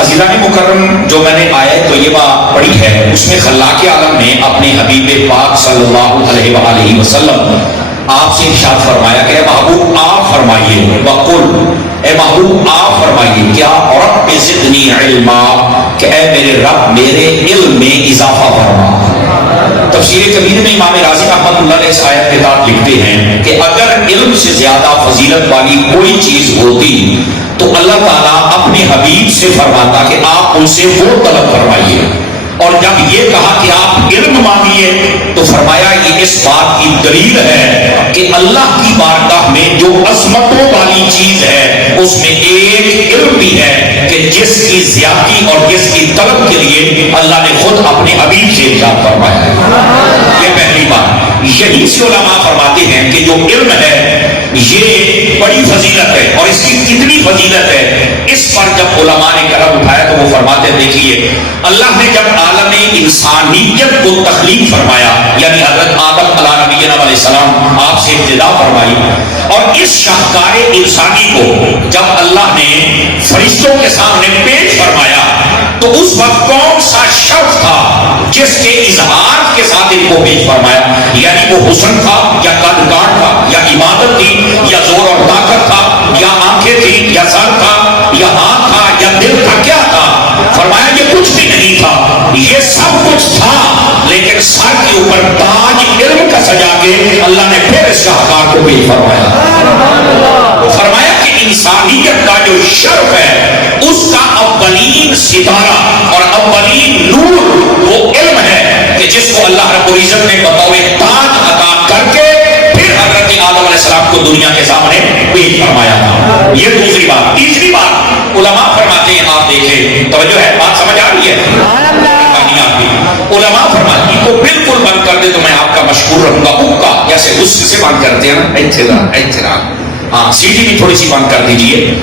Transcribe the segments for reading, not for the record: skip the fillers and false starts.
عزیزان مکرم، جو میں نے آیت طیبہ پڑھی ہے اس میں خلاق عالم نے اپنے حبیب پاک صلی اللہ علیہ وآلہ وسلم آپ سے ارشاد فرمایا کہ اے محبوب آپ فرمائیے، وقل، اے محبوب آپ فرمائیے کیا، رب زدنی علما، کہ اے میرے رب میرے علم میں اضافہ فرما۔ تفسیر کبیر میں امام رازی رحمۃ اللہ علیہ اس آیت کے تحت لکھتے ہیں کہ اگر علم سے زیادہ فضیلت والی کوئی چیز ہوتی تو اللہ تعالیٰ اپنے حبیب سے فرماتا کہ آپ ان سے وہ طلب فرمائیے، اور جب یہ کہا کہ آپ علم مانگیے تو فرمایا یہ اس بات کی دلیل ہے کہ اللہ کی بارگاہ میں جو عظمتوں والی چیز ہے اس میں ایک علم بھی ہے کہ جس کی زیادتی اور جس کی طلب کے لیے اللہ نے خود اپنے حبیب سے ارشاد فرمایا ہے۔ یہ پہلی بات۔ یہی سے علماء فرماتے ہیں کہ جو علم ہے یہ بڑی فضیلت ہے، اور اس کی کتنی فضیلت ہے اس پر جب علماء نے قلم اٹھایا تو وہ فرماتے ہیں دیکھیے اللہ نے جب عالم انسانیت کو تخلیق فرمایا، یعنی حضرت آدم علیہ نبینا علیہ السلام آپ سے ابتدا فرمائی، اور اس شاہکار انسانی کو جب اللہ نے فرشتوں کے سامنے پیش فرمایا تو اس وقت کون سا شخص تھا جس کے اظہار کے ساتھ ان کو پیش فرمایا، یعنی وہ حسن تھا یا قد کاٹ تھا یا عبادت تھی یا زور اور طاقت تھا یا آنکھیں تھی یا سر تھا یا ہاتھ تھا یا دل تھا، کیا تھا؟ فرمایا یہ کچھ بھی نہیں تھا، یہ سب کچھ تھا لیکن سر کے اوپر تاج علم کا سجا کے اللہ نے پھر اس شاہکار کو پیش فرمایا۔ فرمایا کہ انسانیت کا جو شرف ہے اس کا اولین ستارہ اور اولین نور وہ علم ہے کہ جس کو اللہ رب العزت نے بطور تاج عطا کر کے پھر حضرت آدم علیہ السلام کو دنیا کے سامنے پیش فرمایا تھا۔ یہ دوسری بات۔ تیسری بات علماء فرماتے ہیں، آپ دیکھیں توجہ ہے، بات سمجھ آ رہی ہے؟ علماء فرماتے ہیں کو بالکل بند کر دے تو میں آپ کا مشکور رہوں گا، حکا جیسے غصے سے بند کرتے ہیں نا، احترام، ہاں سیٹی بھی تھوڑی سی بند کر دیجئے۔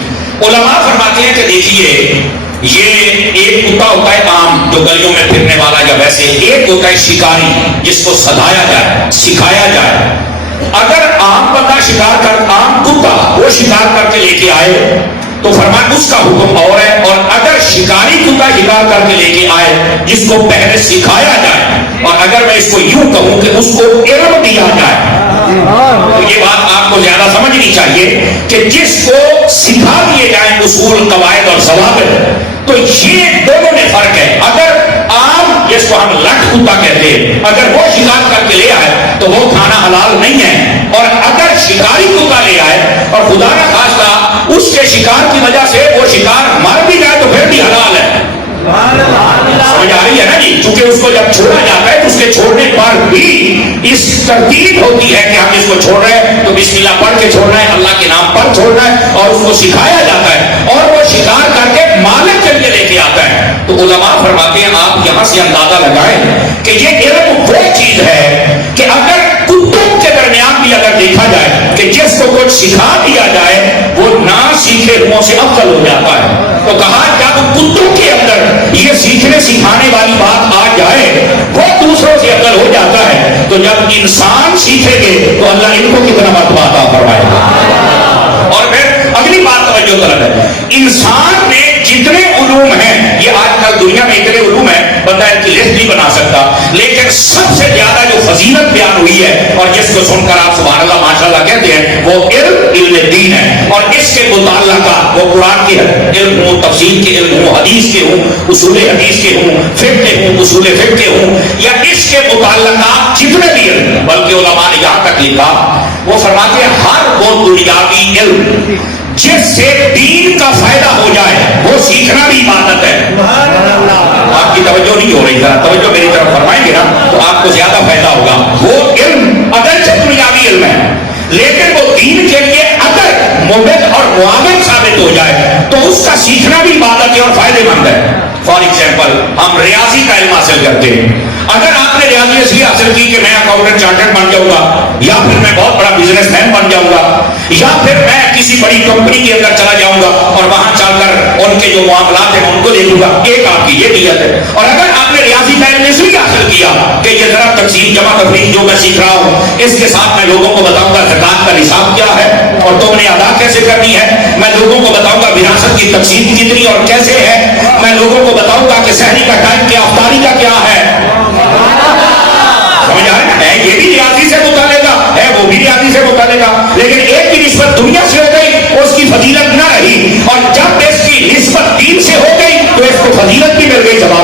علماء فرماتے ہیں کہ دیکھیے یہ ایک کتا ہوتا ہے عام جو گلیوں میں پھرنے والا، یا ویسے ایک ہوتا ہے شکاری جس کو سدھایا جائے، سکھایا جائے۔ اگر عام بندہ شکار کر، عام کتا وہ شکار کر کے لے کے آئے تو فرمایا اس کا حکم اور ہے، اور اگر شکاری کتا شکار کر کے لے کے آئے جس کو پہلے سکھایا جائے، اور اگر میں اس کو یوں کہوں کہ اس کو علم دیا جائے، تو یہ بات آپ کو زیادہ سمجھنی چاہیے کہ جس کو سکھا دیے جائیں اصول، قواعد اور ضوابط، تو یہ دونوں میں فرق ہے۔ اگر عام جس کو ہم لٹ کتا کہتے ہیں اگر وہ شکار کر کے لے آئے تو وہ کھانا حلال نہیں ہے، اور اگر شکاری کتا لے آئے اور خدا نہ خواستہ اس کے شکار کی وجہ سے وہ شکار مر بھی جائے تو پھر بھی حلال ہے۔ سمجھ آ رہی ہے نا جی؟ چونکہ اس کو جب چھوڑا جاتا ہے تو اس کے چھوڑنے پر بھی اس ترتیب ہوتی ہے کہ ہم اس کو چھوڑ رہے ہیں تو بسم اللہ پڑھ کے چھوڑنا ہے، اللہ کے نام پر چھوڑنا ہے، اور اس کو سکھایا جاتا ہے اور وہ شکار کر کے مالک کے لیے لے کے آتا ہے۔ تو علماء فرماتے ہیں آپ یہاں سے اندازہ لگائیں کہ یہ علم وہ چیز ہے کہ اگر کتوں کے درمیان بھی اگر دیکھا جائے کہ جس کو کچھ سکھا دیا جائے وہ نہ سیکھے روحوں سے افضل ہو جاتا ہے، تو کہا جب کتوں کے اندر یہ سیکھنے سکھانے والی بات آ جائے وہ دوسروں سے افضل ہو جاتا ہے، تو جب انسان سیکھیں گے تو اللہ ان کو کتنا مرتبہ عطا فرمائے گا۔ اور پھر اگلی بات توجہ طلب ہے، انسان نے جتنے علوم ہیں، یہ آج کل دنیا میں اتنے علوم ہیں بندہ ان کی لسٹ نہیں بنا سکتا، لیکن سب سے زیادہ جو فضیلت بیان ہوئی ہے اور جس کو سن کر آپ سبحان اللہ ماشاءاللہ کہتے ہیں وہ علم دین ہے، اور اس کے متعلقہ وہ قرآن کے علم ہوں، تفسیر کے علم ہوں، حدیث کے ہوں، اصول حدیث کے ہوں، فقہ کے ہوں، اصول فقہ کے ہوں، یا اس کے متعلقات جتنے بھی علم، بلکہ علماء نے یہاں تک لکھا وہ فرماتے ہیں ہر وہ دنیاوی علم جس سے دین کا فائدہ ہو جائے وہ سیکھنا بھی عبادت ہے۔ آپ کی توجہ نہیں ہو رہی، ذرا توجہ میری طرف فرمائیں گے نا تو آپ کو زیادہ فائدہ ہوگا۔ وہ علم اگرچہ دنیاوی علم ہے لیکن وہ دین کے لیے اگر مفید اور معاون ثابت ہو جائے تو اس کا سیکھنا بھی عبادت ہے اور فائدے مند ہے۔ فار ایگزامپل ہم ریاضی کا علم حاصل کرتے ہیں، اگر آپ نے ریاضی اس لیے حاصل کی کہ میں اکاؤنٹنٹ چارٹرڈ بن جاؤں گا، یا پھر میں بہت بڑا بزنس مین بن جاؤں گا، یا پھر میں کسی بڑی کمپنی کے اندر چلا جاؤں گا اور وہاں چل کر ان کے جو معاملات ہیں ان کو دیکھوں گا، ایک آپ کی یہ نیت ہے۔ اور اگر آپ نے ریاضی کا علم اس لیے حاصل کیا کہ یہ ذرا تقسیم جمع تفریق جو میں سیکھ رہا ہوں اس کے ساتھ میں لوگوں کو بتاؤں گا زکات کا نصاب کیا ہے اور تم نے ادا کیسے کرنی ہے، میں لوگوں کو بتاؤں گا وراثت کی تقسیم کتنی اور کیسے ہے، میں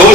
2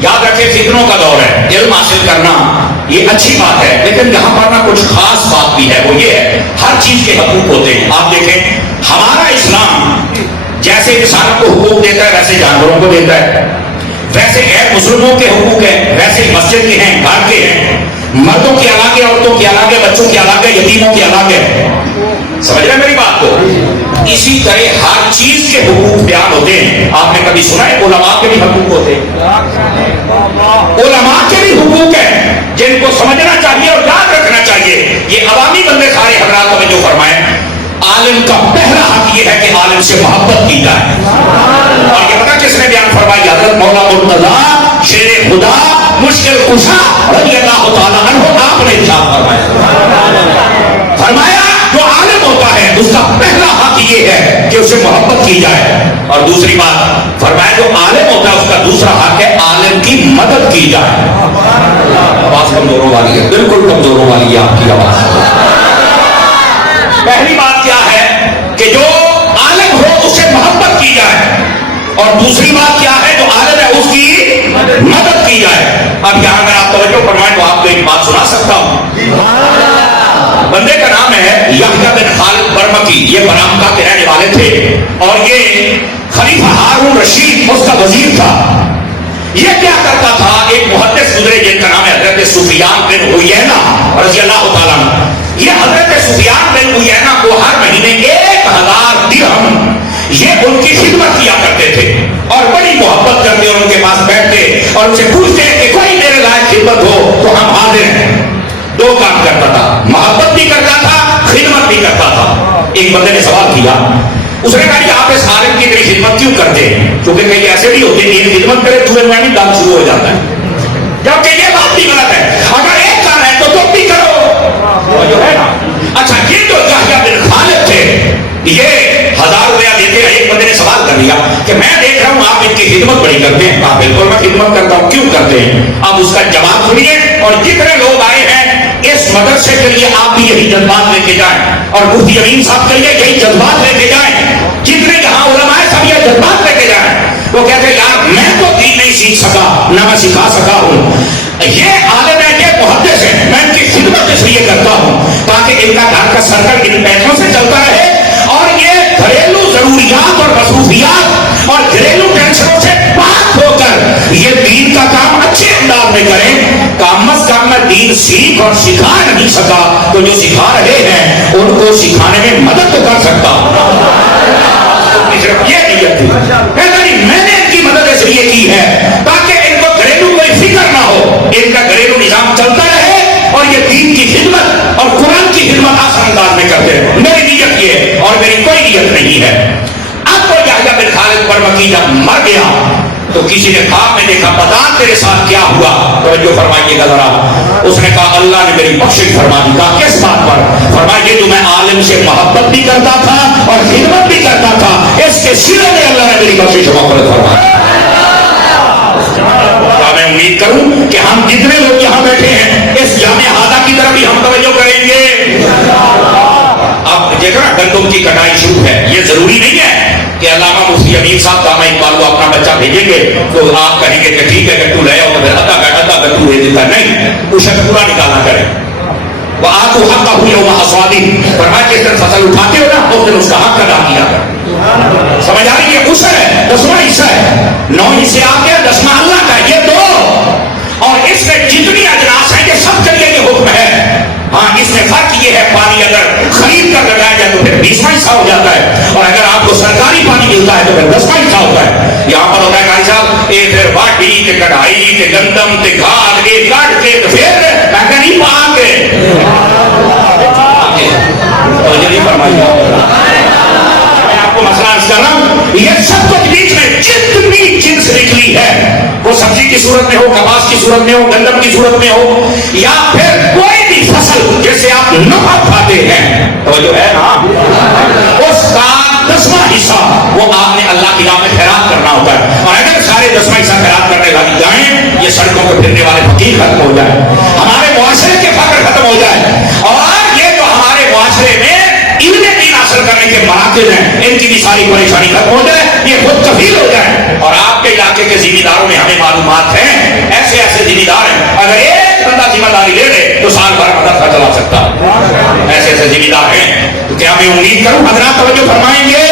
یاد رکھے فتنوں کا دور ہے، علم حاصل کرنا یہ اچھی بات ہے، لیکن یہاں پر نا کچھ خاص بات بھی ہے، وہ یہ ہے ہر چیز کے حقوق ہوتے ہیں۔ آپ دیکھیں ہمارا اسلام جیسے انسان کو حقوق دیتا ہے ویسے جانوروں کو دیتا ہے، ویسے غیر مسلموں کے حقوق ہیں، ویسے مسجد کے ہیں، گھر کے ہیں، مردوں کے الگ ہے، عورتوں کے الگ ہے، بچوں کے الگ ہے، یتیموں کے الگ ہے۔ سمجھ رہے ہیں میری بات کو؟ اسی طرح ہر چیز کے حقوق بیان ہوتے ہیں۔ آپ نے کبھی سنا ہے علماء کے بھی حقوق ہوتے ہیں؟ علماء کے بھی حقوق ہیں جن کو سمجھنا چاہیے اور یاد رکھنا چاہیے۔ یہ عوامی بندے سارے حضرات کو جو فرمائیں، عالم کا پہلا حق یہ ہے کہ عالم سے محبت کی جائے۔ اور یہ پتہ کس نے بیان فرمائی؟ حضرت مولا مرتضیٰ شیر خدا مشکل کشا رضی اللہ تعالیٰ عنہ آپ نے ارشاد فرمایا جو عالم ہوتا ہے اس کا پہلا حق یہ ہے کہ اسے محبت کی جائے، اور دوسری بات فرمایا جو عالم ہوتا ہے اس کا دوسرا حق ہے عالم کی مدد کی جائے۔ آواز کمزوروں والی ہے، بالکل کمزوروں والی ہے آپ کی آواز۔ پہلی بات کیا ہے کہ جو عالم ہو اسے محبت کی جائے، اور دوسری بات کیا ہے جو عالم ہے اس کی مدد کی جائے۔ اب یہاں اگر آپ توجہ فرمائیں تو آپ کو ایک بات سنا سکتا ہوں۔ بندے کا نام ہے یحییٰ بن خالد برمکی، یہ برامکا کے رہنے والے تھے، اور یہ خلیفہ ہارون رشید اس کا وزیر تھا۔ یہ کیا کرتا تھا؟ ایک محدث گزرے جن کا نام ہے حضرت سفیان بن عیینہ رضی اللہ تعالیٰ عنہ۔ یہ حضرت سفیان بن عیینہ کو ہر مہینے 1000 درہم یہ ان کی خدمت کیا کرتے تھے، اور بڑی محبت کرتے اور ان کے پاس بیٹھتے اور ان سے پوچھتے کہ کوئی میرے لائق خدمت ہو تو ہم حاضر ہیں۔ دو کام کرتا تھا، محبت بھی کرتا تھا، خدمت بھی کرتا تھا۔ ایک بندے نے سوال کیا، اس نے کہا کہ آپ اس عالم کی اتنی خدمت کیوں کرتے ہیں؟ کیونکہ کئی ایسے بھی ہوتے ہیں کہ خدمت کرے تو میں دم شروع ہو جاتا ہے، جبکہ یہ بات بھی غلط ہے۔ اگر ایک کام ہے تو تم بھی کرو، جو ہے نا۔ اچھا، یہ جو یحییٰ بن خالد تھے یہ 1000 روپیہ دیتے ہیں۔ ایک بندے نے سوال کر لیا کہ میں دیکھ رہا ہوں آپ ان کی خدمت بڑی کرتے ہیں۔ کہا بالکل میں خدمت کرتا ہوں، کیوں کرتے ہیں؟ اب اس کا جواب سنیے، اور جتنے لوگ آئے ہیں اس مدرسے کے لیے آپ بھی یہی جذبات لے کے جائیں، اور مفتی امین صاحب کے لیے یہی جذبات لے کے جائیں، جتنے یہاں علماء سب یہ جذبات لے کے جائیں۔ وہ کہتے ہیں یار میں تو دین نہیں سیکھ سکا، نہ میں سکھا سکا ہوں، یہ عالم ہے، یہ محدث ہے، میں ان کی خدمت اس لیے کرتا ہوں تاکہ ان کا گھر کا سرکل ان پیسوں سے چلتا رہے، اور یہ گھریلو ضروریات اور مصروفیات اور گھریلو ٹینشنوں سے پاک ہو کر یہ دین کا کام اچھے انداز میں کریں۔ کام از کام میں دین سیکھ اور سکھا نہیں سکا تو جو سکھا رہے ہیں ان کو سکھانے میں مدد تو کر سکتا ہوں۔ صرف یہ نیت تھی، کہتا نہیں میں نے ان کی مدد اس لیے کی ہے تاکہ ان کو گھریلو کوئی فکر نہ ہو، ان کا گھریلو نظام چلتا رہے اور یہ دین کی خدمت اور قرآن کی خدمت آسان انداز میں کرتے ہیں۔ میری نیت یہ ہے اور میری کوئی نیت نہیں ہے۔ اب تو یحییٰ بن خالد برمکی جب مر گیا تو کسی نے خواب میں دیکھا پتا تیرے ساتھ کیا ہوا؟ توجہ فرمائیے گا ذرا۔ اس نے کہا اللہ نے میری بخشش فرما دی۔ کہا کس بات پر؟ فرمایا جو میں عالم سے محبت بھی کرتا تھا اور خدمت بھی کرتا تھا، اس کے سلے میں اللہ نے میری بخشش مغفرت فرما دی۔ کیا میں امید کروں کہ ہم جتنے لوگ یہاں بیٹھے ہیں اس جامع ہادہ کی طرف بھی ہم توجہ کریں گے؟ اب دیکھو نا گندم کی کٹائی شروع ہے، یہ ضروری نہیں ہے کہ علامہ مفتی امین صاحب کا میں اقبال کو اپنا بچہ بھیجیں گے تو آپ کہیں گے کہ ٹھیک ہے گٹو لے آؤ تو پھر آدھا گٹو دے دیتا، نہیں، اسے پورا نکالنا کرے۔ وہ آپ کو حق کا ہوئی ہوگا اسوادی، فرمایا جس دن فصل اٹھاتے ہو نا اس دن اس کا حق ادا کیا کر۔ سمجھ آ رہی ہے؟ عشر ہے، 10واں حصہ ہے، 9 حصے آپ کے، 10واں اللہ کا، یہ دو، اور اس میں جتنی اجناس ہیں یہ سب کے لیے یہ حکم ہے۔ ہاں اس میں فرق یہ ہے پانی اگر خرید کر لگایا جائے تو پھر 20واں حصہ ہو جاتا ہے، اور اگر آپ کو سرکاری پانی ملتا ہے تو پھر 10واں حصہ ہوتا ہے۔ یہاں پر ہوتا ہے قاری صاحب یہ پھر باٹی کے کڑھائی کے گندم کے کھاد کے کاٹ کے تو پھر میں کہ نہیں پاک نہیں فرمائیے۔ میں آپ کو مسئلہ عرض کر رہا ہوں، یہ سب کچھ بیچ میں جتنی جنس نکلی ہے وہ سبزی کی صورت میں ہو، کپاس کی صورت میں ہو، گندم کی صورت میں ہو، یا پھر کوئی بھی فصل جیسے آپ نفع کھاتے ہیں تو جو ہے نا اس کا 10واں حصہ وہ آپ نے اللہ کی راہ میں خیرات کرنا ہوتا ہے۔ اور اگر سارے 10واں حصہ خیرات کرنے والی جائیں، یہ سڑکوں پہ پھرنے والے فقیر ختم ہو جائے، ہمارے معاشرے کے فقر ختم ہو جائے، اور یہ جو ہمارے معاشرے میں علم دین حاصل کرنے کے مراکز ہیں ان کی بھی ساری پریشانی ختم ہو جائے، یہ خود کفیل ہو جائے، اور آپ کے علاقے کے ذمہ داروں میں ہمیں معلومات ہیں، ایسے ایسے ذمہ دار ہیں، اگر ایک بندہ ذمہ داری لے لے تو سال بھر مدرسہ چلا سکتا ہے، ایسے ایسے ذمہ دار ہیں۔ تو کیا میں امید کروں حضرات توجہ فرمائیں گے؟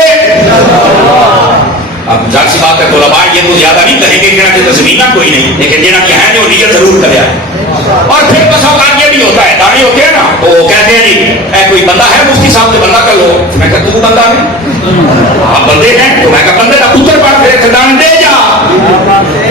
اب ظاہر سی بات ہے طلباء یہ تو زیادہ نہیں کہیں گے کہ زمینہ کوئی نہیں، لیکن جنہاں کی ہیں جو نیت ضرور کرے آئے۔ اور پھر بس اوقات یہ بھی ہوتا ہے، داڑھی ہوتے ہیں نا تو وہ کہتے ہیں جی اے کوئی بندہ ہے مفتی صاحب سے بندہ کر لو، میں کہتا ہوں بندہ ہے، آپ بندے ہیں تو میں کہا بندے کا پتر پڑھ پھر دان دے جا۔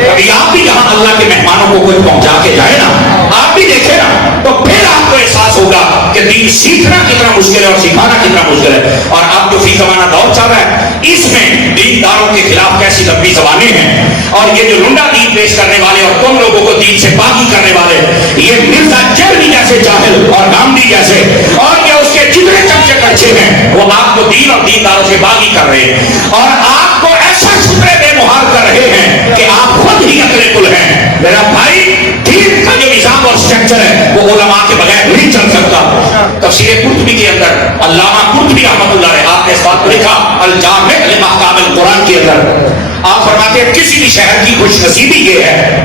کبھی آپ بھی یہاں اللہ کے مہمانوں کو کوئی پہنچا کے جائے نا، آپ بھی دیکھیں نا تو پھر آپ کو احساس ہوگا کہ دین سیکھنا کتنا مشکل ہے اور سکھانا کتنا مشکل ہے۔ اور اب جو فی زمانہ دور چل رہا ہے اس میں دین داروں کے خلاف کیسی لمبی زبانیں ہیں، اور یہ جو لنڈا دین پیش کرنے والے اور تم لوگوں کو دین سے باغی کرنے والے، یہ مرزا جرمی جیسے جاہل اور گاندھی جیسے اور یہ اس کے جتنے چمچے کچے ہیں وہ آپ کو دین اور دینداروں سے باغی کر رہے ہیں اور آپ کو ایسا چھپرے بے مہار کر رہے ہیں کہ آپ خود ہی اکلے کل ہیں۔ میرا بھائی دین کا جو نظام اور سٹرکچر ہے وہ علماء کے بغیر نہیں چل سکتا۔ تفسیر قرطبی کے اندر علامہ قرطبی رحمۃ اللہ علیہ آپ نے اس بات کو لکھا الجامع لمحکام القرآن کے اندر، آپ فرماتے ہیں کسی بھی شہر کی خوش نصیبی یہ ہے،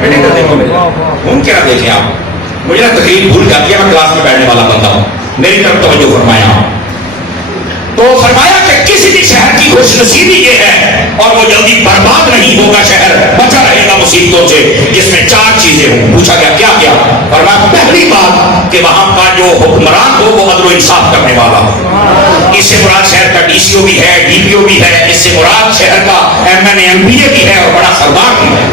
ممکن نہ دیکھیں آپ، مجھے نا تقریر بھول جاتی ہے، میں کلاس میں بیٹھنے والا بندہ ہوں، میری طرف توجہ فرمایا تو فرمایا کہ کسی بھی شہر کی خوش نصیبی یہ ہے اور وہ جلدی برباد نہیں ہوگا، شہر بچا رہے گا مصیبتوں سے، جس میں 4 چیزیں ہوں۔ پوچھا گیا کیا کیا؟ فرمایا پہلی بات کہ وہاں کا جو حکمران ہو وہ عدل و انصاف کرنے والا ہو، اس سے مراد شہر کا ڈی سی او بھی ہے، ڈی پی او بھی ہے، اس سے مراد شہر کا M N A M P A بھی ہے اور بڑا سردار بھی ہے۔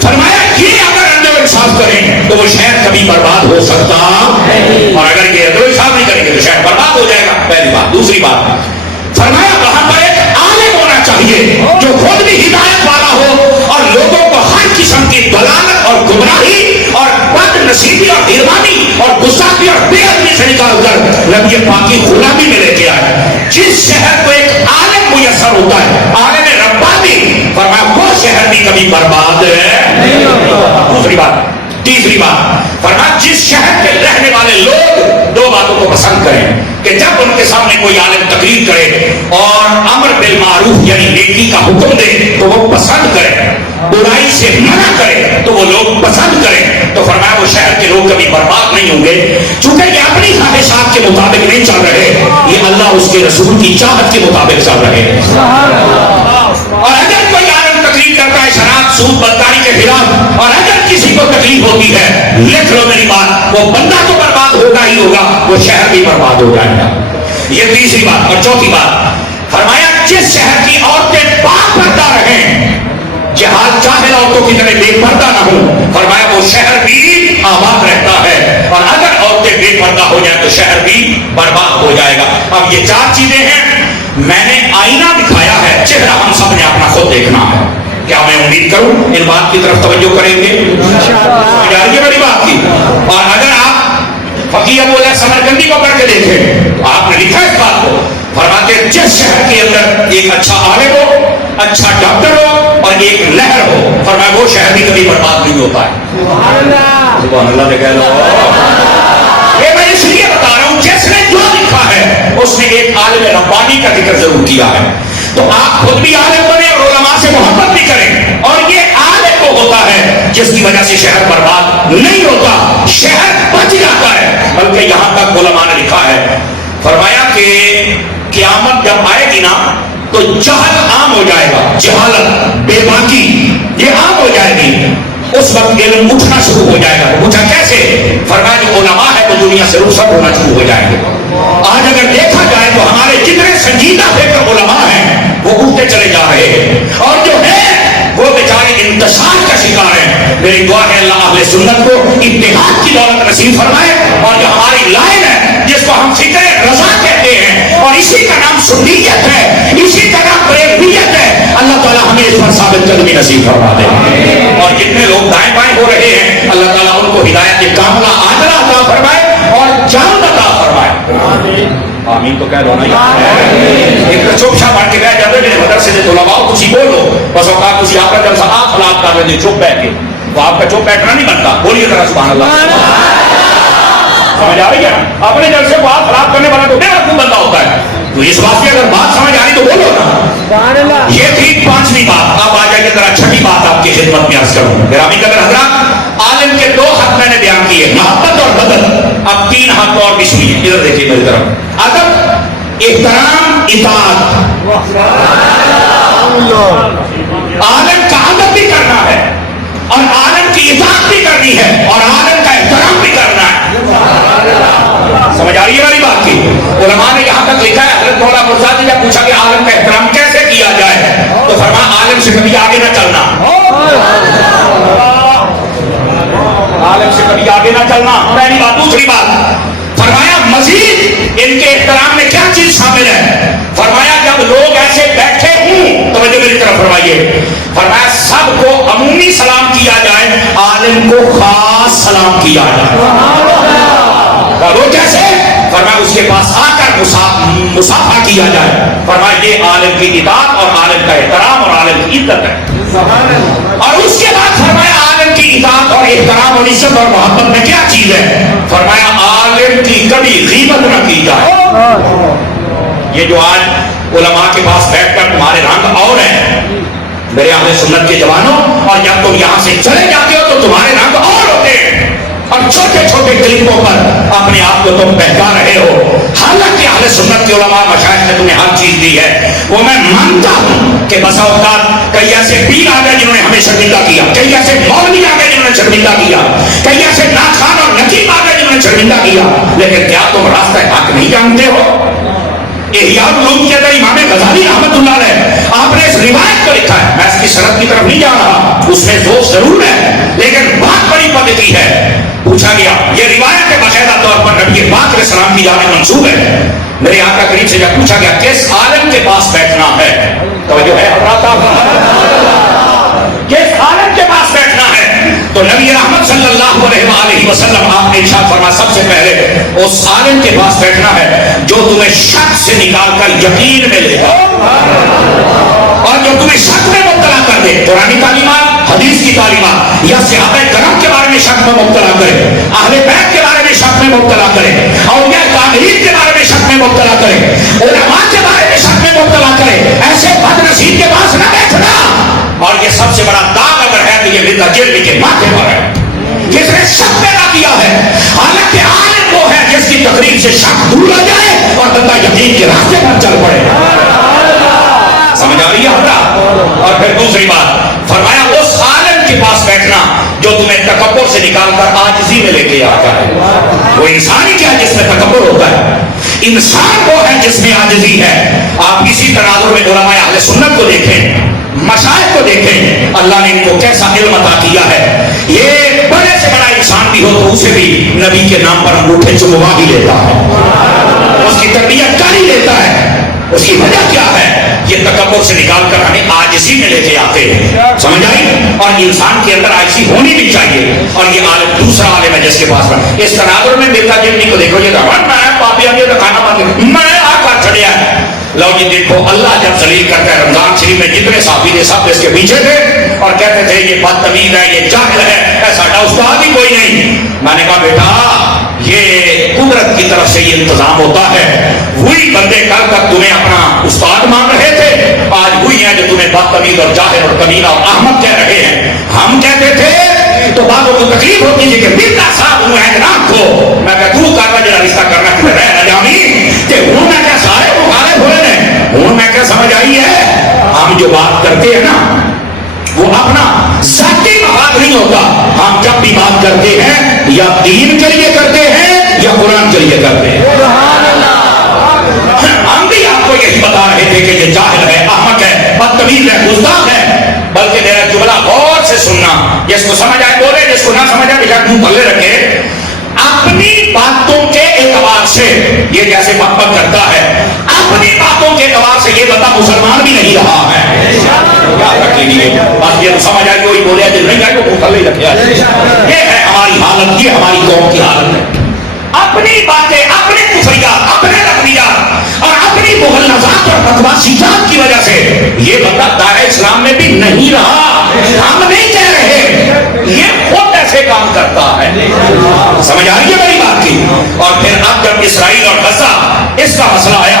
فرمایا یہ اگر عدل و انصاف کریں تو وہ شہر کبھی برباد ہو سکتا اور اگر یہ عدل و انصاف نہیں کریں گے تو شہر برباد ہو جائے گا، پہلی بات۔ دوسری بات فرمایا وہاں پر ایک عالم ہونا چاہیے جو خود بھی ہدایت والا ہو اور لوگوں کو ہر قسم کی ضلالت اور گمراہی اور بد نصیبی اور دیوانی اور گستاخی اور بے ادبی سے نکال کر نبی پاک کی غلامی میں لے کے آئے۔ جس شہر کو ایک عالم میسر ہوتا ہے، عالم ربانی، فرمایا وہ شہر بھی کبھی برباد نہیں ہوتا۔ دوسری بات۔ تیسری بات فرمایا جس شہر کے رہنے والے لوگ 2 باتوں کو پسند کریں کہ جب ان کے سامنے کوئی عالم تقریر کرے اور امر بالمعروف یعنی نیکی کا حکم دے تو وہ پسند کریں، برائی سے منع کرے تو وہ لوگ پسند کریں، تو فرمایا وہ شہر کے لوگ کبھی برباد نہیں ہوں گے، چونکہ یہ اپنی خواہشات کے مطابق نہیں چل رہے، یہ اللہ اس کے رسول کی چاہت کے مطابق چل رہے ہیں۔ اور اگر کوئی عالم تقریر کرتا ہے شراب سود بدکاری کے خلاف اور اگر کسی کو تکلیف ہوتی ہے، لکھ لو میری بات، وہ بندہ تو برباد ہوگا ہی ہوگا، وہ شہر بھی برباد ہو جائے گا۔ یہ تیسری بات۔ اور چوتھی بات فرمایا جس شہر کی عورتیں پاک پردہ رہیں، جہاد جاہل عورتوں کی طرح بے پردہ نہ ہوں، فرمایا وہ شہر بھی آباد رہتا ہے، اور اگر عورتیں بے پردہ ہو جائیں تو شہر بھی برباد ہو جائے گا۔ اب یہ 4 چیزیں ہیں، میں نے آئینہ دکھایا ہے، چہرہ ہم سب نے اپنا خود دیکھنا ہے۔ کیا میں امید کروں ان بات کی طرف توجہ کریں گے؟ سمجھ آ رہی ہے بڑی بات کی؟ اور اگر آپ فقیہ ابو الحسن سمرقندی کو پڑھ کے دیکھیں تو آپ نے لکھا اس بات کو، فرماتے ہیں جس شہر کے اندر ایک اچھا عالم ہو، اچھا ڈاکٹر ہو اور ایک لہر ہو، فرمایا وہ شہر بھی کبھی برباد نہیں ہوتا ہے۔ سبحان اللہ کہہ لو۔ یہ میں اس لیے بتا رہا ہوں جس نے جو لکھا ہے اس نے ایک عالم ربانی کا ذکر ضرور کیا ہے، تو آپ خود بھی عالم بنے اور علماء سے محبت بھی کریں، اور یہ عالم وہ ہوتا ہے جس کی وجہ سے شہر برباد نہیں ہوتا، شہر بچ جاتا ہے۔ بلکہ یہاں تک علماء نے لکھا ہے، فرمایا کہ قیامت جب آئے گی نا تو جہل عام ہو جائے گا، جہالت بے باکی یہ عام ہو جائے گی، اس وقت علم اٹھنا شروع ہو جائے گا۔ پوچھا کیسے؟ فرمایا جو علماء ہے وہ دنیا سے رخصت ہونا شروع ہو جائیں گے۔ آج اگر دیکھا جائے تو ہمارے جتنے سنجیدہ فکر علماء ہیں وہ اٹھتے چلے جا رہے ہیں، اور جو ہے وہ بیچارے انتشار کا شکار ہیں۔ میری دعا ہے اللہ اہل سنت کو اتحاد کی دولت نصیب فرمائے، اور جو ہماری لائن ہے جس کو ہم فکر رضا کہتے ہیں اور اسی کا نام سنیت ہے، اسی کا نام بریلویت ہے، اللہ تعالیٰ ہمیں اس پر ثابت قدمی نصیب فرما دے۔ اور جتنے لوگ دائیں بائیں ہو رہے ہیں اللہ تعالیٰ ان کو ہدایت کاملہ عاجلہ عطا فرمائے اور جان عطا فرمائے۔ آمین تو کہہ دو نا۔ ایک تو چپ چھا پڑھ کے بیٹھ جاتے میرے مدرسے سے طلباء تسی بولو، بس اوقات تسی آپ کا جلسہ آپ خلاف کر رہے تھے چپ بیٹھ کے، تو آپ کا چپ بیٹھنا نہیں بنتا، بولیے ذرا سبحان اللہ۔ سمجھ آ رہی ہے؟ اپنے جلسے کو آپ خراب کرنے والا تو بے وقوف بندہ ہوتا ہے۔ تو اس واسطے اگر بات سمجھ آئی تو بولو نا. یہ تھی 5ویں بات. اب آ جائیے ذرا 6ٹھی بات آپ کی خدمت میں عرض کروں. گرامی قدر حضرات، عالم کے 2 حق میں نے بیان کیے، محبت اور بدل. اب 3 حق اور بھی سنیے. ادھر دیکھیے میری طرف. ادب، احترام، اطاعت. عالم کا ادب بھی کرنا ہے اور عالم کی اطاعت بھی کرنی ہے اور عالم کا احترام بھی کرنا ہے. سمجھ آ رہی ہے میری بات کی؟ علماء نے یہاں تک لکھا ہے، حضرت مولانا مرزا نے جب پوچھا کہ عالم کا احترام کیسے کیا جائے تو فرمایا عالم سے کبھی آگے نہ چلنا. عالم سے کبھی آگے نہ چلنا، پہلی بات. دوسری بات فرمایا مزید ان کے احترام میں کیا چیز شامل ہے؟ فرمایا جب لوگ ایسے بیٹھے ہوں، توجہ میری طرف فرمائیے، فرمایا سب کو عمومی سلام کیا جائے، عالم کو خاص سلام کیا جائے. وہ کیسے؟ فرمایا اس کے پاس آ کر مصافحہ کیا جائے. فرمایا یہ عالم کی اطاعت اور عالم کا احترام اور عالم کی عزت ہے. اور اس کے بعد فرمایا عالم کی اطاعت اور احترام اور عزت اور محبت میں کیا چیز ہے؟ فرمایا عالم کی کبھی غیبت نہ کی جائے. یہ جو آج علماء کے پاس بیٹھ کر تمہارے رنگ اور ہیں میرے اہل سنت کے جوانوں، اور جب تم یہاں سے چلے جاتے ہو تو تمہارے رنگ اور ہوتے ہیں اور چھوٹے چھوٹے کلپوں پر اپنے آپ کو تم بہکا رہے ہو. حالانکہ اہل سنت کے علماء مشائخ نے تمہیں ہر چیز دی ہے. وہ میں مانتا ہوں کہ بسا اوقات کئی ایسے پیر آ گئے جنہوں نے ہمیں شرمندہ کیا، کئی ایسے مولوی آ گئے جنہوں نے شرمندہ کیا، کئی ایسے ناخوان اور نقیب آ گئے جنہوں نے شرمندہ کیا. لیکن کیا تم راستہ حق نہیں جانتے ہو؟ احیاء العلوم کے اندر امام غزالی رحمۃ اللہ علیہ آپ نے اس روایت کو لکھا ہے. میں اس کی سند کی طرف نہیں جا رہا، اس میں ذوق ضرور ہے لیکن بات بڑی پدتی ہے. پوچھا گیا، یہ روایت باقاعدہ طور پر نبی پاک علیہ السلام کی جانب منسوب ہے. میرے آقا کریم سے جب پوچھا گیا کس عالم کے پاس بیٹھنا ہے، توجہ ہے حضرات، کس عالم کے پاس بیٹھنا ہے، تو نبی رحمت صلی اللہ علیہ وآلہ وسلم آپ نے ارشاد فرمایا سب سے پہلے اس عالم کے پاس بیٹھنا ہے جو تمہیں شک سے نکال کر یقین میں لے گا اور جو تمہیں شک میں مبتلا کر دے. قرآنی تعلیمات، حدیث کی تعلیمات، یا صحابہ کرام کے بارے میں شک میں مبتلا کرے، اہل بیت کے بارے میں شک میں مبتلا کرے، اولیاء کاملین کے بارے میں شک میں مبتلا کرے، علماء کے بارے میں شک میں مبتلا کرے. ایسے بد نصیب کے پاس نہ بیٹھنا. اور یہ سب سے بڑا داغ اگر ہے تو یہ مرزا جلوی کے ماتھے پر ہے، جس نے شک پیدا کیا ہے. حالانکہ عالم وہ ہے جس کی تقریر سے شک دور ہو جائے اور بندہ یقین کے راستے پر چل پڑے. سمجھ آ رہی ہے حضرات؟ اور پھر دوسری بات فرمایا اس عالم کے پاس بیٹھنا جو تمہیں تکبر سے نکال کر عاجزی میں لے کے آتا ہے. وہ انسان ہی کیا جس میں تکبر ہوتا ہے؟ انسان وہ ہے جس میں عاجزی ہے. آپ اسی تناظر میں علماء اہل سنت کو دیکھیں، مشائخ کو دیکھیں، اللہ نے ان کو کیسا علم عطا کیا ہے. یہ بڑے سے بڑا انسان بھی ہو تو اسے بھی نبی کے نام پر انگوٹھے چموا ہی لیتا ہے، اس کی تربیت کر ہی لیتا ہے. اس کی وجہ کیا ہے؟ یہ تکبر سے نکال کر ہمیں عاجزی میں لے کے آتے ہیں. سمجھ آئی؟ اور انسان کے اندر عاجزی ہونی بھی چاہیے. اور یہ عالم دوسرا عالم ہے جس کے پاس اس تناظر میں مرزا جلوی کو دیکھو، یہ رمن میں پاپی اب یہ کھانا باندھ میں آ کر چڑھیا ہے. لو جی دیکھو اللہ جب ذلیل کرتا ہے، رمضان شریف میں جتنے صحابی تھے سب اس کے پیچھے تھے اور کہتے تھے یہ بدتمیز ہے، یہ جاہل ہے، ساڈا استاد ہی کوئی نہیں. میں نے کہا بیٹا یہ قدرت کی طرف سے یہ انتظام ہوتا ہے. وہی بندے کل تک تمہیں اپنا استاد مان رہے تھے، آج وہی ہیں جو تمہیں بدتمیز اور جاہل اور کمینہ اور احمق کہہ رہے ہیں. ہم کہتے تھے تو بعضوں کو تکلیف ہوتی تھی کہ مرزا صاحب ہوں ہے جناب کو. میں کہا تو کرنا جڑا رشتہ کرنا کہ رہ نہ جامی کہ ہوں میں کیا سارے مخالف ہوئے نے. ہوں میں کیا سمجھ آئی ہے؟ ہم جو بات کرتے ہیں نا وہ اپنا ذاتی مفاد نہیں ہوتا. ہم جب بھی بات کرتے ہیں یا دین کے لیے کرتے ہیں یا قرآن کے لیے کرتے ہیں. ہم بھی آپ کو یہی بتا رہے تھے کہ یہ جاہل ہے، احمق ہے، بدتمیز ہے، گستاخ ہے. بلکہ میرا جملہ غور سے سننا، جس کو سمجھ آئے بولے، جس کو نہ سمجھ آئے بجا منہ پلے رکھے. اپنی باتوں کے اعتبار سے یہ جیسے بک کرتا ہے، اپنی باتوں کے اعتبار سے یہ بندہ مسلمان بھی نہیں رہا ہے. یاد رکھیں گے بس یہ سمجھ آئے کوئی بولے دل نہیں آئے تو منہ پلے رکھے. یہ ہے ہماری حالت، یہ ہماری قوم کی حالت ہے. اپنی باتیں، اپنے کفریات، اپنے رقمیات اور اپنی مغلظات اور بدماشیات کی وجہ سے یہ بندہ دائرہ اسلام میں بھی نہیں رہا. ہم نہیں کہہ رہے، یہ خود ایسے کام کرتا ہے. سمجھ آ رہی ہے میری بات کی؟ اور پھر اب جب اسرائیل اور غزہ اس کا مسئلہ آیا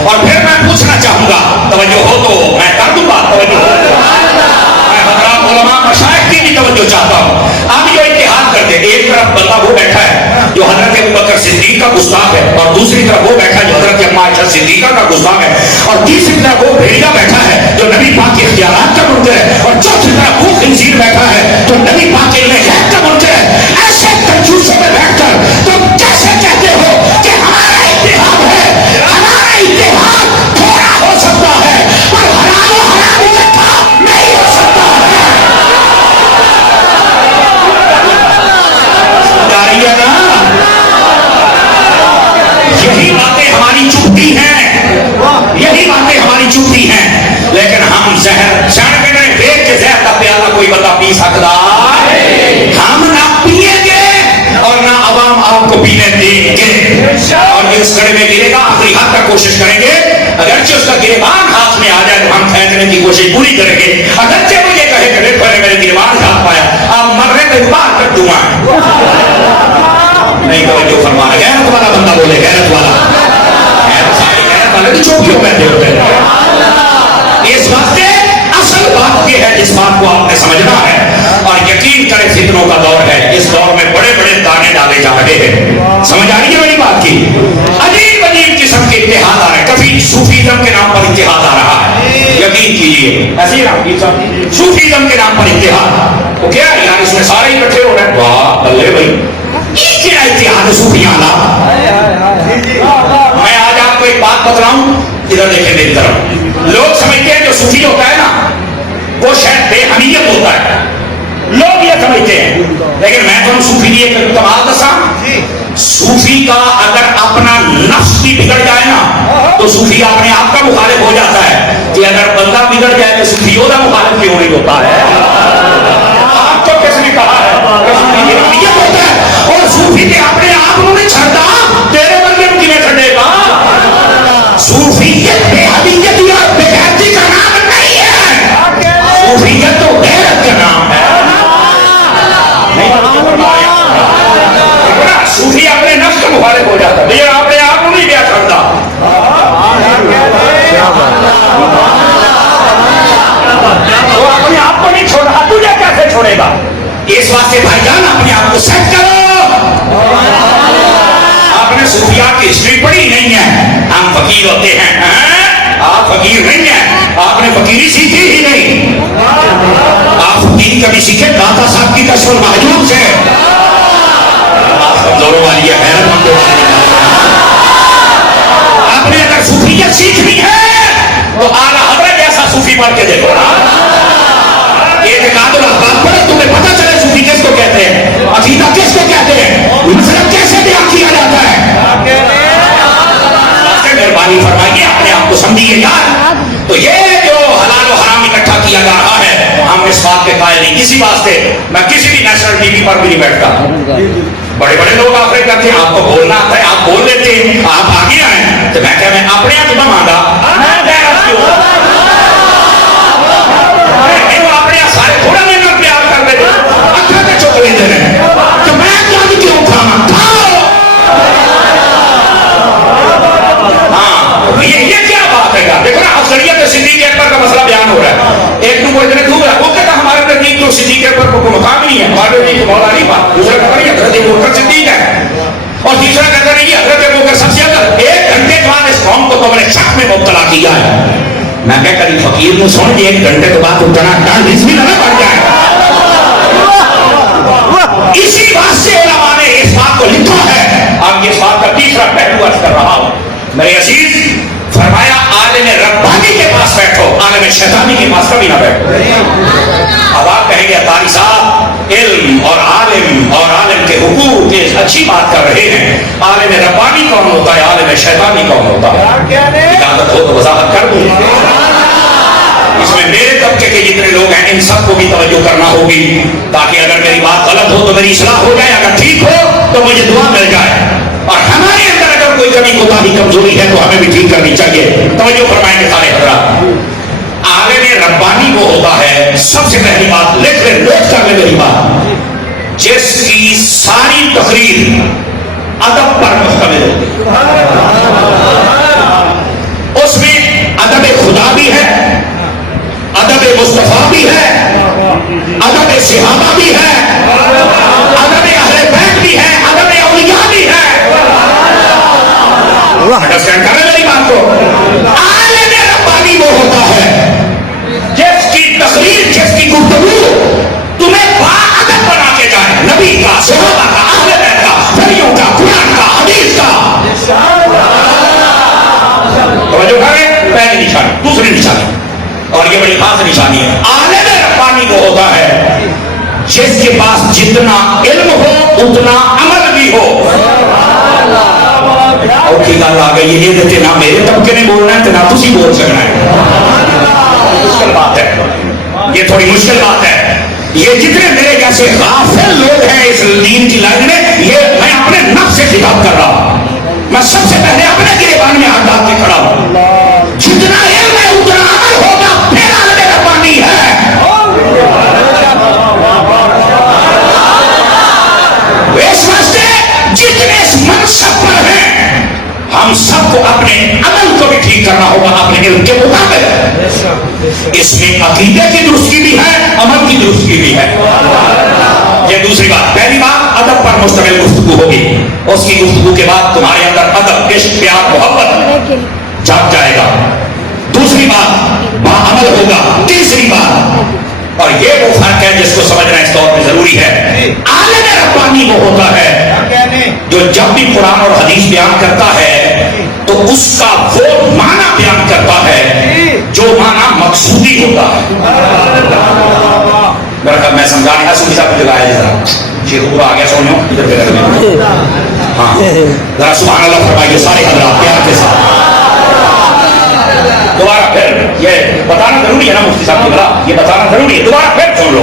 اور پھر میں پوچھنا چاہوں گا, توجہ ہو تو میں کر دوں گا, توجہ ہو تو میں حضرات علماء مشائخ کی بھی توجہ چاہتا ہوں. آپ جو اتحاد کرتے, ایک طرف بندہ وہ بیٹھا ہے جو حضرت ابوبکر صدیق کا گستاخ ہے, اور دوسری طرف وہ بیٹھا ہے جو حضرت اما عائشہ صدیقہ کا گستاخ ہے, اور تیسری طرف وہ بھیڑیا بیٹھا ہے جو نبی پاک کے اختیارات کا منکر ہے, اور چوتھی طرف وہ خنزیر بیٹھا ہے جو نبی پاک کے علم غیب کا منکر ہے. ایسے کنجوسوں میں بیٹھ کر تم کیسے کہتے ہو کہ ہمارا اتحاد ہے؟ ہمارا اتحاد تھوڑا ہو سکتا ہے پر حلال و حرام اکٹھا نہیں ہو سکتا ہے. ہے نا, یہی باتیں ہماری چپتی ہیں, یہی باتیں ہماری چپتی ہیں, لیکن ہم زہر چڑھ کے نہیں دیکھ کے زہر کا پیالہ کوئی بندہ پی سکتا, ہم نہ پیئیں گے اور نہ عوام آپ کو پینے دیں گے. اور جو اس کڑے میں گرے گا آخری حد تک کوشش کریں گے, اگرچہ اس کا گریبان ہاتھ میں آ جائے تو ہم کھینچنے کی کوشش پوری کریں گے. اگرچہ وہ یہ کہے کہ پہلے میرے گریبان ہاتھ پایا, آپ مرنے کے بعد کر دوں نہیں. توجہ فرما رہے, غیرت والا بندہ بولے, غیرت والا, غیرت والے بھی چوکیوں بیٹھے ہوتے ہیں. اس واسطے اصل بات یہ ہے جس بات کو آپ نے سمجھنا ہے, اور یقین کرے فتنوں کا دور ہے, اس دور میں بڑے بڑے دانے ڈالے جا رہے ہیں. سمجھ آ رہی ہے میری بات کی؟ عجیب عجیب قسم کے اتحاد آ رہے ہیں. کبھی صوفیزم کے نام پر اتحاد آ رہا ہے, یقین کیجیے ایسے صوفیزم کے نام پر اتحاد. وہ کیا ہے یار, اس میں سارے اکٹھے ہو رہے ہیں, واہ بلے بھائی کیا اتحاد صوفیانہ. میں آج آپ کو ایک بات بتلاؤں, ادھر دیکھیں میری طرف. لوگ سمجھتے ہیں جو صوفی ہوتا ہے نا وہ شاید بے حمیت ہوتا ہے, لوگ یہ سمجھتے ہیں, لیکن میں تو صوفی کی ایک کمال دسا. صوفی کا اگر اپنا نفس بھی بگڑ جائے نا تو صوفی اپنے آپ کا مخالف ہو جاتا ہے, کہ اگر بندہ بگڑ جائے تو صوفی وہ مخالف کیوں نہیں ہوتا ہے. آپ کو کس نے کہا ہے ہوتا ہے, اور صوفی کے اپنے آپ کو نہیں چھڑتا, تیرے بندے کو کیوں چھڑے گا. صوفیت بے حمیت یا بے غیرتی کا نام نہیں ہے, صوفیت تو غیرت کا نام ہے. صوفی اپنے نفس کا مخالف ہو جاتا ہے, لیکن اپنے آپ کو نہیں دیا چھڑتا. وہ اپنے آپ کو نہیں چھوڑا, تجھے کیسے چھوڑے گا. اس واسطے بھائی جان اپنے آپ کو سیٹ کرو. آپ نے صوفیاء کی ہسٹری پڑھی نہیں ہے, ہم فقیر ہوتے ہیں, آپ فقیر نہیں ہیں, آپ نے فقیری سیکھی ہی نہیں. آپ فقیری کبھی سیکھے داتا صاحب کی کشف المحجوب سے, کمزوروں والی ہے, غیرت مندوں والی ہے. آپ نے اگر صوفیت سیکھنی ہے تو اعلیٰ حضرت جیسا صوفی پڑھ کے دیکھو. اعتقاد الاحباب پڑھو, تمہیں پتہ چلے صوفی کس کو کہتے ہیں, عقیدہ کس کو کہتے ہیں, مذہب کیسے بیان کیا جاتا ہے. مہربانی فرمائیے اپنے آپ کو سمجھیے یار. تو یہ جو حلال و حرام اکٹھا کیا جا رہا ہے, ہم اس بات کے قائل نہیں. کسی واسطے میں کسی بھی نیشنل ٹی وی پر بھی نہیں بیٹھتا. بڑے بڑے لوگ آفر کرتے ہیں, آپ کو بولنا آتا ہے, آپ بول لیتے ہیں, آپ آگے آئے تو میں کہہ میں اپنے آپ کو مانگا اپنے سارے تھوڑا دیر میں پیار کر دیتے, اچھا پہ چک لیتے ہیں تو میں کیوں کھانا کھاؤ. ہاں یہ کیا بات ہے یار. دیکھو نا افضلیت صدیق اکبر کا مسئلہ بیان ہو رہا ہے. ایک تو وہ اتنے دور ہے, وہ کہتا ہمارے نزدیک تو صدیق اکبر کو مقام نہیں ہے, ہمارے نزدیک مولا نہیں بات. دوسرا کہتا نہیں حضرت ابوبکر صدیق ہے, اور تیسرا کہتا نہیں حضرت ابوبکر سب سے اگر 1 گھنٹے کے بعد اس قوم کو قبر شک میں مبتلا کیا ہے. میں کہہ کری فقیر نے سن 1 گھنٹے کے بعد اتنا ڈر اس بھی نہ بڑھ جائے. اسی بات سے علماء نے اس بات کو لکھا ہے. اب اس بات کا تیسرا پہلو عرض کر رہا ہوں میرے عزیز. فرمایا عالم ربانی کے پاس بیٹھو, عالم شیطانی کے پاس کبھی نہ بیٹھو. اب آپ کہیں گے اطاری صاحب علم اور عالم کے حقوق کی اچھی بات کر رہے ہیں, عالم ربانی کون ہوتا ہے, عالم شیطانی کون ہوتا ہے. اجازت ہو تو وضاحت کر دوں. اس میں میرے طبقے کے جتنے لوگ ہیں ان سب کو بھی توجہ کرنا ہوگی, تاکہ اگر میری بات غلط ہو تو میری اصلاح ہو جائے, اگر ٹھیک ہو تو مجھے دعا مل جائے. اور ہمارے اندر اگر کوئی کمی کوتاہی کمزوری ہے تو ہمیں بھی ٹھیک کرنی چاہیے. توجہ فرمائیں گے سارے حضرات. عالم ربانی وہ ہوتا ہے, سب سے پہلی بات لکھ لے, نوٹ کر لے میری بات, جس کی ساری تقریر ادب پر مشتمل ہوتی ہے. انڈرسٹینڈ کر رہے میری بات کو؟ عالم ربانی وہ ہوتا ہے جس کی تقریر، جس کی گفتگو تمہیں باادب بنا کے جائے، نبی کا، صحابہ کا، اہل بیت کا، ولیوں کا، قرآن کا، حدیث کا۔ توجہ کریں، پہلی نشانی۔ دوسری نشانی، اور یہ بڑی خاص نشانی ہے، عالم ربانی وہ ہوتا ہے جس کے پاس جتنا علم ہو اتنا عمل بھی ہو۔ اور کی گل آ گئی، یہ دیتے نہ میرے طبقے نے بولنا ہے نہ تسی بول سکنا ہے۔ مشکل بات ہے، یہ تھوڑی مشکل بات ہے۔ یہ جتنے میرے جیسے غافل لوگ ہیں اس دین کی لائن میں، یہ میں اپنے نفس سے خطاب کر رہا ہوں، میں سب سے پہلے اپنے گریبان میں ہاتھ ڈال کے کھڑا ہوں۔ جتنا علم ہے اتنا عمل ہوگا، پھر عالم ربانی ہے۔ اس واسطے جتنے اس منصب پر ہیں ہم سب کو اپنے عمل کو بھی ٹھیک کرنا ہوگا اپنے علم کے مطابق۔ اس میں عقیدے کی درستی بھی ہے، عمل کی درستی بھی ہے۔ یہ دوسری بات۔ پہلی بات، ادب پر مشتمل گفتگو ہوگی، اس کی گفتگو کے بعد تمہارے اندر ادب، عشق، پیار، محبت جاگ جائے گا۔ دوسری بات، باعمل ہوگا۔ تیسری بات، اور یہ وہ فرق ہے جس کو سمجھنا اس طور پہ ضروری ہے، عالم ربانی وہ ہوتا ہے جو جب بھی قرآن اور حدیث بیان کرتا ہے تو اس کا وہ معنی بیان کرتا ہے جو معنی مقصودی ہوتا ہے۔ میں سمجھا نہیں سوچی صاحب لگایا ذرا شیخ اوپر آ گیا سونیوں ادھر پہ رکھ لیں۔ ہاں ذرا سبحان اللہ فرمائیے سارے حضرات پیار کے ساتھ۔ دوبارہ پھر یہ بتانا ضروری ہے نا مفتی صاحب کی بلا، یہ بتانا ضروری ہے، دوبارہ پھر سن لو۔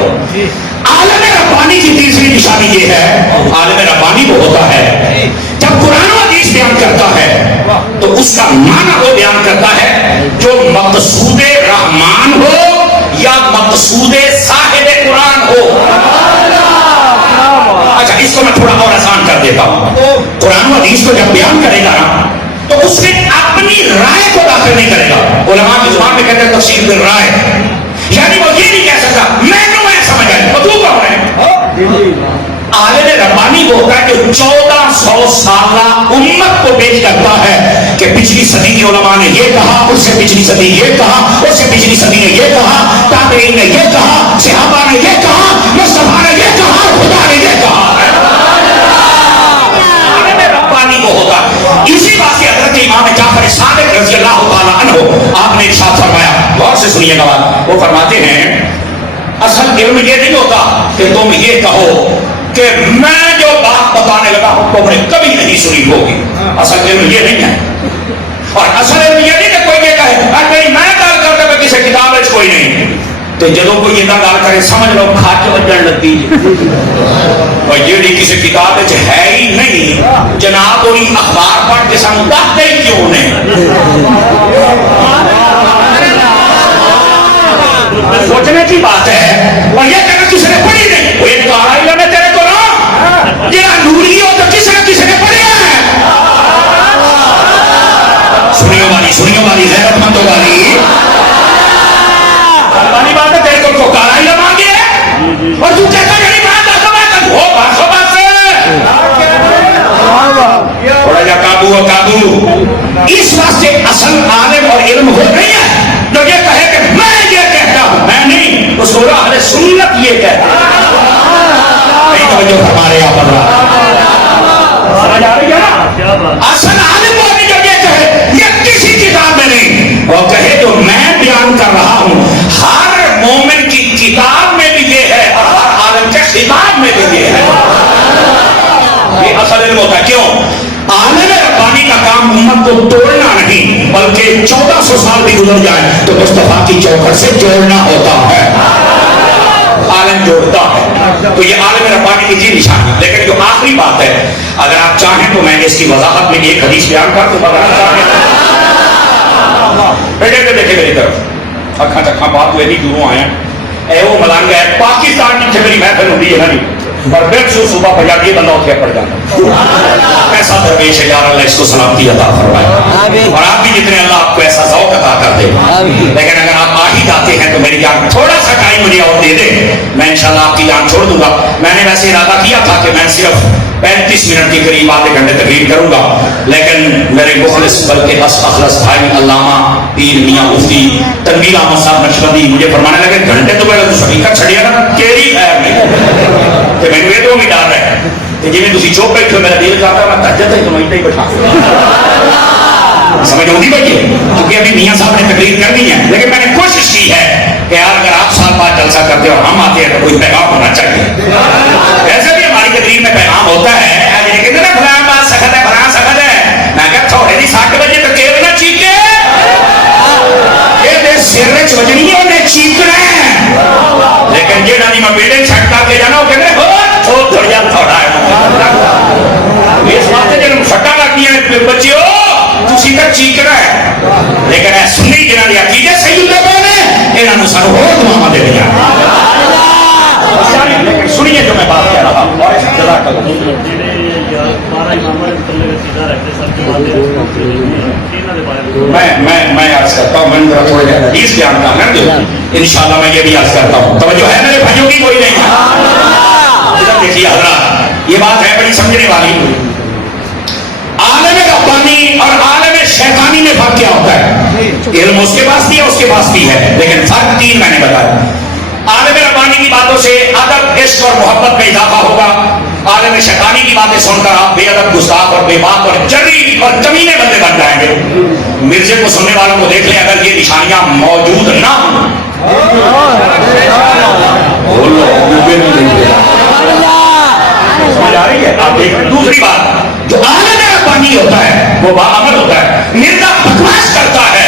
عالم ربانی کی تیسری نشانی یہ ہے، عالم ربانی وہ ہوتا ہے جب قرآن و حدیث بیان کرتا ہے تو اس کا معنی وہ بیان کرتا ہے جو مقصود رحمان ہو یا مقصود صاحب قرآن ہو۔ اچھا اس کو میں تھوڑا اور آسان کر دیتا ہوں۔ قرآن و حدیث کو جب بیان کرے گا نا تو اس میں اپنی رائے کو داخل نہیں کرے گا۔ علماء کی زبان میں کہتے ہیں تفسیر بالرائے، یعنی وہ یہ نہیں کہہ سکتا میں سمجھ آئی وہ تو کہوں ہے۔ عالم ربانی وہ ہوتا ہے کہ 1400 سالہ امت کو پیش کرتا ہے کہ پچھلی صدی کے علماء نے یہ کہا، اس سے پچھلی صدی یہ کہا، اس سے پچھلی صدی نے یہ کہا، تابعین نے یہ کہا، صحابہ نے یہ کہا، مصطفیٰ نے یہ کہا، خدا نے یہ کہا۔ عالم ربانی وہ ہوتا ہے۔ اسی بات سے حضرت امام جعفر صادق رضی اللہ تعالیٰ عنہ آپ نے ارشاد فرمایا، غور سے سنیے گا بات، وہ فرماتے ہیں اصل علم یہ نہیں ہوتا کہ تم یہ کہو کہ میں جو بات بتانے لگا ہوں تم نے کبھی نہیں سنی ہوگی، اصل علم یہ نہیں ہے۔ اور اصل علم یہ نہیں کہ کوئی یہ کہے نہیں میں گل کرتا میں کسی کتاب میں کوئی نہیں، تو جدو کوئی یہ گل کرے سمجھ لو کھچ وجن لگی اور یہ کسی کتاب ہے ہی نہیں، جناب وہی اخبار پڑھ کے سانو دستے ہی کیوں نہیں۔ سوچنے کی بات ہے، اور یہ کہنا کسی نے پڑھی نہیں، وہ ایک کہا ہی نے تیرے کو نا جہاں نوری ہو تو کسی نے پڑھیا ہے۔ سنیوں والی غیرت مندوں والی بات ہے، تیرے کو کارا ہی لما گیا اور تو کہتا نہیں بات آتا بات ہو بات ہو بات تھوڑا جا قابو۔ اس واسطے اصل عالم اور علم ہو نہیں ہے جو یہ کہے کہ میں یہ کہتا ہوں، میں نہیں، رسول اہل سنت یہ کہتا نہیں۔ توجہ ہمارے یہاں پر سمجھ آ رہی ہے نا؟ اصل عالم وہ جو یہ کہے یہ کسی کتاب میں نہیں، وہ کہے جو میں بیان کر رہا ہوں ہر مومن کی کتاب میں بھی یہ ہے اور ہر عالم کے خطاب میں بھی یہ ہے۔ یہ اصل علم ہوتا ہے۔ کیوں؟ عالم ربانی کا کام امت کو توڑنا نہیں بلکہ 1400 سال بھی گزر جائے تو مصطفیٰ کی چوکھٹ سے جوڑنا ہوتا ہے۔ عالم جوڑتا ہے، تو یہ عالم ربانی کی جی نشانی۔ لیکن جو آخری بات ہے، اگر آپ چاہیں تو میں اس کی وضاحت میں ایک حدیث بیان کر دوں۔ بیٹے پہ دیکھے میری طرف، اکھاں چکھاں بات ہوئے نہیں دوروں آئے ہیں، اے وہ ملنگ ہے پاکستان کی میری محفل ہوتی ہے نا جی، پر بیٹھ سو صبح بجا کے بندہ اتھے پڑ جاتا۔ ایسا درویش ہے یار، اللہ اس کو سلامتی عطا فرمائے، اور آپ بھی جتنے اللہ آپ کو ایسا ذوق عطا کر دے۔ لیکن اگر آپ آ ہی جاتے ہیں تو میری جان تھوڑا سا ٹائم مجھے اور دے دے, میں انشاءاللہ آپ کی جان چھوڑ دوں گا. میں نے ویسے ارادہ کیا تھا کہ میں صرف 35 منٹ کے قریب آدھے گھنٹے تقریر کروں گا, لیکن میرے مخلص بلکہ اخلص بھائی علامہ پیر میاں مفتی تنویر احمد صاحب نقشبندی مجھے فرمانے لگے گھنٹے تو میرا سپیکر چھڑیا نا تیری خیر نہیں کہ مینوں یہ تو بھی ڈر ہے کہ جی تسی چپ بیٹھے ہو, میرا دل کرتا میں تہجد ہے تمہیں اتنے ہی بٹھا سمجھ آتی بھائی, کیونکہ ابھی میاں صاحب نے تقریر کرنی ہے, لیکن میں نے کوشش کی ہے کہ یار اگر آپ سال بعد جلسہ کرتے ہو ہم آتے ہیں تو کوئی پیغام ہونا چاہیے. ویسے بھی ہماری تقریر میں پیغام ہوتا ہے, کہتے ہیں نا فلاں بات سخت ہے فلاں سخت ہے, میں کہا تھوڑے جی 7 بجے تک نہ چیخے, یہ سر میں وجنی ہے انہیں چیخنا ہے, لیکن جہاں جی میں بلڈنگ چھٹ کر کے جانا وہ کہتے ہیں تھوڑا جا تھوڑا ہے, اس واسطے جب سٹا لگتی ہیں بچے تھی تک چیخنا ہے, لیکن اے سنی جنہوں نے عقیدے صحیح ہوتے پے نے یہاں سانو اور دعاواں دے دیا. لیکن سنیے جو میں بات کہہ رہا ہوں, میں عرض کرتا ہوں, میں ذرا تھوڑے حدیث بیان کرنا دو, انشاءاللہ میں یہ بھی عرض کرتا ہوں. توجہ ہے میرے بھائیوں کی کوئی نہیں ہے؟ دیکھیے حضرات یہ بات ہے بڑی سمجھنے والی. عالم ربانی اور عالم شیطانی میں فرق کیا ہوتا ہے؟ علم اس کے پاس بھی ہے اس کے پاس بھی ہے, لیکن فرق 3 میں نے بتایا. عالم ربانی کی باتوں سے ادب عشق اور محبت میں اضافہ ہوگا, عالم شیطانی کی باتیں سن کر آپ بے ادب گستاخ اور بے باک اور جری اور کمینے بندے بن جائیں گے. مرزے کو سننے والوں کو دیکھ لیں, اگر یہ نشانیاں موجود نہ ہوں سمجھ آ رہی ہے آپ دیکھ. دوسری بات, جو عالم ربانی ہوتا ہے وہ باعمل ہوتا ہے, مرزا بکواس کرتا ہے,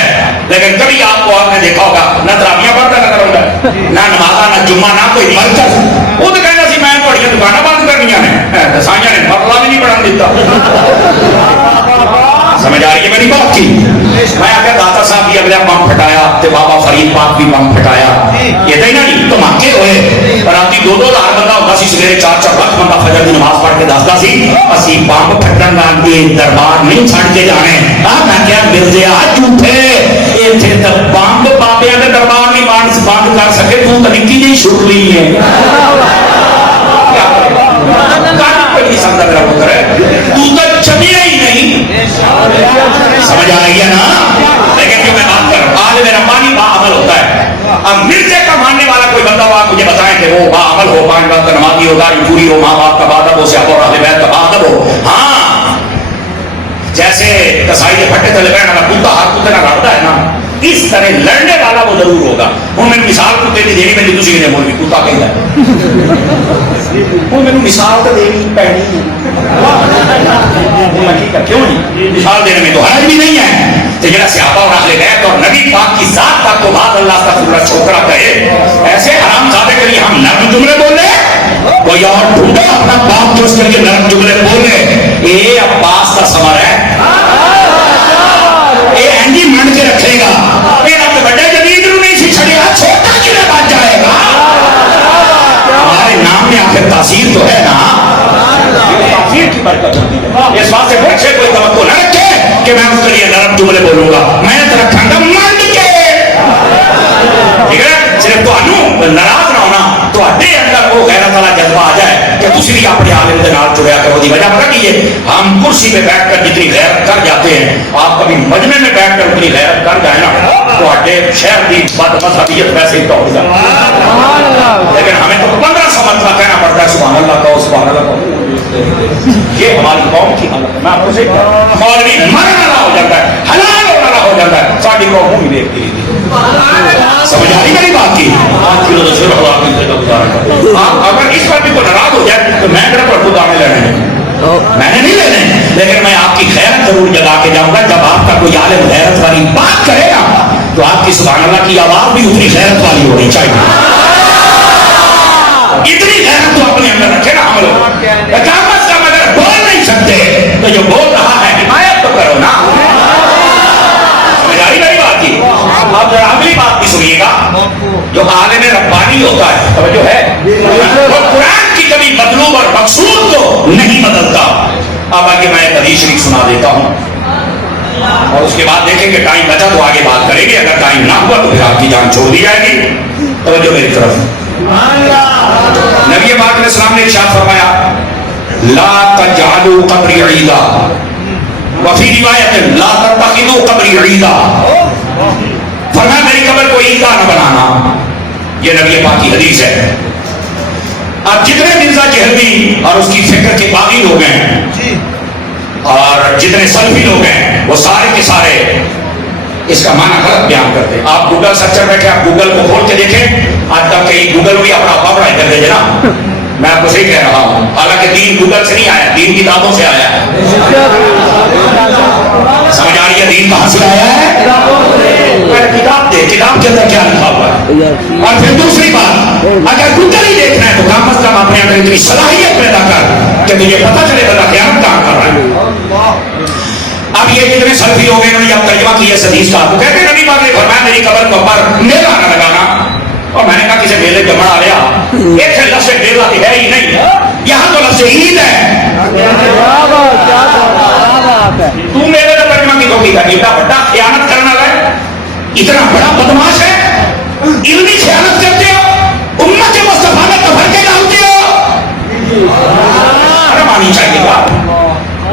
لیکن کبھی آپ کو آپ نے دیکھا ہوگا نہ تراویاں پڑھتا نہ کروں گا نہ نمازاں نہ جمعہ نہ کوئی مرکز. وہ تو کہنا سی میں تھوڑی دکانیں بند کرنی نے, سائیاں نے مرلا بھی نہیں پڑھن دیتا. سمجھ آ رہی ہے میری بات کی؟ میں آخر داتا صاحب بھی اگلا بم پھٹایا تے بابا فرید پاک بھی بم پھٹایا, یہ تو نا جی دھماکے ہوئے, پر آپ کی 2-2 ہزار بندہ ہوتا سی, سویرے 4-4 لاکھ بندہ فجر کی نماز پڑھ کے دستا سی اسی بم پھٹن لگ کے دربار نہیں چھڑ کے جانے. میں کیا مرزے آ جھوٹے اتنے بم بابیاں کے دربار نہیں بند کر سکے, تو نکی جی چھٹ لی ہے. کوئی سمجھا میرا پتر ہے, تو چمیا ہی نہیں. سمجھ آ رہی ہے نا؟ لیکن جو میں بات کر رہا ہوں عالم ربانی باعمل ہوتا ہے. اب مرزے کا ماننے والا کوئی بندہ ہو آپ مجھے بتائیں کہ وہ باعمل ہو, 5 وقت نمازی ہو, داڑھی پوری ہو, ماں باپ کا بادب ہو, صحابہ اور اہل بیت کا بادب ہو. ہاں جیسے کسائی کے پھٹے تلے بہن والا کتا ہر کتے نہ لڑتا ہے نا, اس طرح لڑنے والا وہ ضرور ہوگا. ہوں میں مثال کتے کی دینی میری تھی کہ بولوی کتا کہ ہوں میرے مثال تو دینی پہنی کیوں نہیں, مثال دینے میں تو حرج بھی نہیں ہے. تو جڑا صحابہ اور اہل بیت اور نبی پاک کی ذات پاک کو بعد اللہ کا پورا چھوکرا کہے, ایسے حرام زادے کے لیے ہم نرم جملے بولے, کوئی اور ڈھونڈے اپنا باپ جو اس کے لیے نرم جملے بولے. یہ عباس کا سمر ہے, یہ اینجی منڈ کے رکھے گا, یہ رب بڑے جدید نو نہیں سی چھڑیا, چھوٹا کیوں بچ جائے گا. ہمارے نام میں آخر تاثیر تو ہے نا, تاثیر کی برکت ہوتی ہے. اس بات سے بچے کوئی توقع نہ رکھے کہ میں اس کے لیے نرم جملے بولوں گا, میں تو رکھوں گا منڈ کے. ٹھیک ہے, صرف تو ناراض نہ ہونا, تو اندر وہ غیرت والا جذبہ آ جائے کہ تسی بھی اپنے عالم کے نال جڑیا کرو. دی وجہ پتہ کی ہے, ہم کرسی پہ بیٹھ کر جتنی غیرت کر جاتے ہیں, آپ کبھی مجمع میں بیٹھ کر اتنی غیرت کر جائیں نا تو شہر کی بد مذہبیت ویسے ہی تو ہو جائے. لیکن ہمیں تو 1500 مرتبہ کہنا پڑتا ہے سبحان اللہ کہو, سبحان اللہ کہو. یہ ہماری قوم کی حالت ہے. میں آپ کو سے مولوی مرنا نہ ہو جاتا ہے, حلال ہونا نہ ہو جاتا ہے, ساری قوم ہی دیکھتی ہے. سمجھ آ رہی میری بات کی؟ اگر اس پر بھی کوئی ناراض ہو جائے تو میں میرے پر خود آنے لینے میں نے نہیں لینے, لیکن میں آپ کی خیرت ضرور جگا کے جاؤں گا. جب آپ کا کوئی عالم غیرت والی بات کرے گا تو آپ کی سبحان اللہ کی آواز بھی اتنی غیرت والی ہونی چاہیے. اتنی غیرت تو اپنے اندر رکھے نا. ہم لوگ کامت کا اگر بول نہیں سکتے تو جو بول رہا ہے حمایت تو کرو نا. سمجھ آئی میری بات کی؟ آپ ذرا اگلی بات بھی سنیے گا. جو عالم ربانی ہوتا ہے, توجہ ہے, وہ قرآن کی کبھی مطلوب اور مقصود کو نہیں بدلتا. اب آگے میں ایک حدیث شریف سنا دیتا ہوں. اور اس کے بعد دیکھیں کہ ٹائم بچا تو آگے بات کریں گے, اگر ٹائم نہ ہوا تو پھر آپ کی جان چھوڑ دی جائے گی. توجہ میری طرف. نبی پاک علیہ السلام نے ارشاد فرمایا لا تجعلوا قبری عیدا وفی روایت لا تتخذوا قبری عیدا. فرمایا میری قبر کو عیدگاہ نہ بنانا. یہ نبی پاک کی حدیث ہے. اب جتنے مرزا جہلوی اور اس کی فکر کے باغی لوگ ہیں اور جتنے سلفی لوگ ہیں وہ سارے کے سارے اس کا معنی غلط بیان کرتے ہیں. آپ گوگل سرچر بیٹھے, آپ گوگل کو کھول کے دیکھیں. آج کل کئی گوگل بھی اپنا بابڑا کر دے نا. میں آپ کو صحیح کہہ رہا ہوں, حالانکہ دین گوگل سے نہیں آیا, دین کتابوں سے آیا ہے. سمجھ آ رہی ہے دین کہاں سے آیا ہے؟ کتاب دے, کتاب کے اندر کیا لکھا ہوا ہے. اور پھر دوسری بات, اگر گوگل ہی دیکھنا ہے تو کام از کم اپنے اندر اتنی صلاحیت پیدا کر کہ تجھے پتہ چلے بندہ قیامت کام کر رہا ہے. اب یہ جتنے سلفی لوگ ہیں انہوں نے جب ترجمہ کیا اس حدیث کا, وہ کہتے ہیں نبی پاک نے فرمایا میری قبر کو پر میلا نہ لگانا. اور میں نے کہا کسی میلے جمع آ گیا, ایک ہے لفظ میلا ہے ہی نہیں, یہاں تو لفظ عید ہے. تو میلے کا ترجمہ کی توقع کر, اتنا بڑا خیانت کرنا ہے, اتنا بڑا بدماش ہے, علمی خیانت کرتے ہو, امت مصطفیٰ میں تفرقے ڈالتے ہو. شرم آنی چاہیے بات.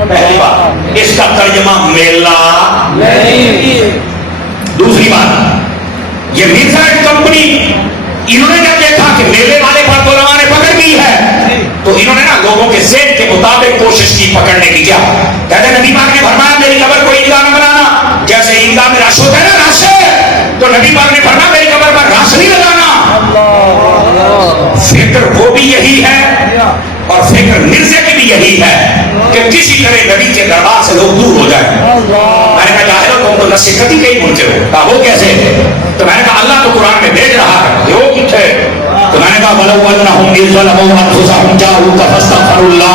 پہلی بات اس کا ترجمہ میلہ نہیں. دوسری بات یہ مرزا اینڈ کمپنی, انہوں نے جب دیکھا کہ میلے والے پر علماء نے پکڑ کی ہے تو انہوں نے نا لوگوں کے ذہن کے مطابق کوشش کی پکڑنے کی. کیا کہتے ہیں نبی پاک نے فرمایا میری قبر کو عیدگاہ نہ بنانا. جیسے عیدگاہ میں رش ہوتا ہے نا, رش تو نبی پاک نے فرمایا میری قبر پر رش نہیں لگانا. فکر وہ بھی یہی ہے اور فکر مرزے کی بھی یہی ہے کہ کسی طرح نبی کے دربار سے لوگ دور ہو جائیں. میں نے کہا جاہلو تم تو نصیحتی کہیں بولتے ہو. کہا وہ کیسے؟ تو میں نے کہا اللہ تو قرآن میں بھیج رہا ہے, یہ وہ کچھ ہے. تو میں نے کہا وَلَوْ أَنَّهُمْ إِذْ ظَلَمُوا أَنفُسَهُمْ جَاءُوكَ فَاسْتَغْفَرُوا اللَّهَ.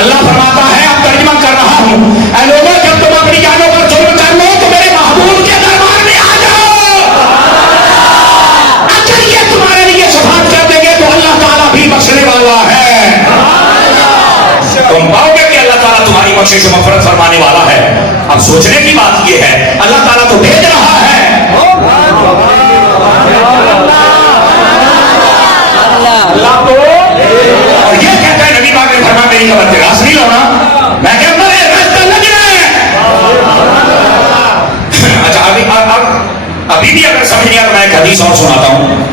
اللہ فرماتا ہے, اب ترجمہ کر رہا ہوں, اے لوگوں جب تم اپنی جانوں پر ظلم کر لو تو میرے محبوب کے دربار میں آ جاؤ. اگر یہ تمہارے لیے شفاعت کر دیں گے تو اللہ تعالیٰ بھی بخشنے والا ہے. تم پاؤ گے کہ اللہ تعالیٰ تمہاری بخشش و مغفرت فرمانے والا ہے. اب سوچنے کی بات یہ ہے, اللہ تعالیٰ تو بھیج رہا ہے. اللہ تو, اور یہ کہتا ہے نبی پاک نے فرمایا میری قبر پہ راس نہیں لانا. میں کہتا ہوں راستہ لگنا ہے. اچھا ابھی بھی اگر سمجھ نہیں آ میں ایک حدیث اور سناتا ہوں.